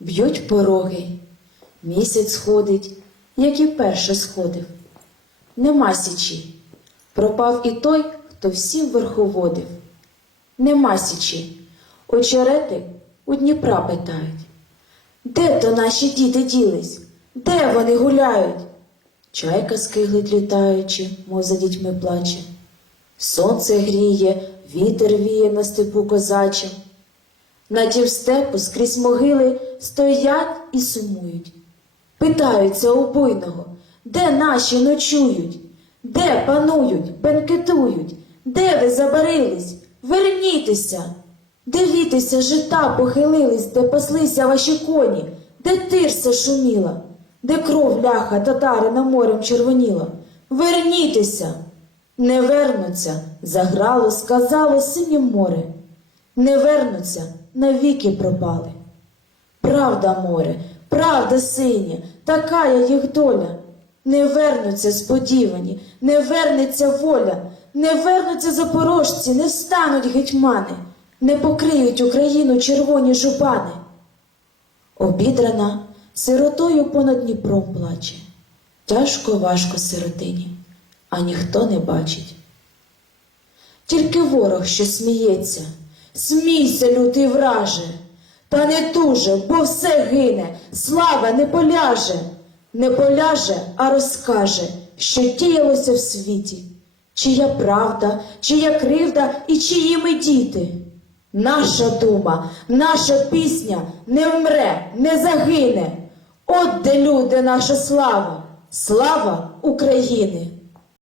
б'ють пороги, місяць сходить, як і перше сходив. Нема січі, пропав і той, хто всім верховодив. Нема січі, очерети у Дніпра питають. Де то наші діти ділись? Де вони гуляють? Чайка скиглить літаючи, мов за дітьми плаче. Сонце гріє, вітер віє на степу козачим. На тім степу скрізь могили стоять і сумують. Питаються у буйного, де наші ночують, де панують, бенкетують, де ви забарились? Вернітеся, дивіться, жита похилились, де паслися ваші коні, де тирса шуміла, де кров ляха татарина морем червоніла. Вернітеся, не вернуться, заграло, сказало синє море. Не вернуться, навіки пропали. Правда, море, правда, синє, така я їх доля. Не вернуться сподівані, не вернеться воля, не вернуться запорожці, не встануть гетьмани, не покриють Україну червоні жупани. Обідрана сиротою понад Дніпром плаче. Тяжко, важко сиротині, а ніхто не бачить. Тільки ворог, що сміється, смійся, лютий враже, та не туже, бо все гине, слава не поляже, не поляже, а розкаже, що діялося в світі, чия правда, чия кривда і чиї ми діти. Наша дума, наша пісня не вмре, не загине. От де люди, наша слава, слава України.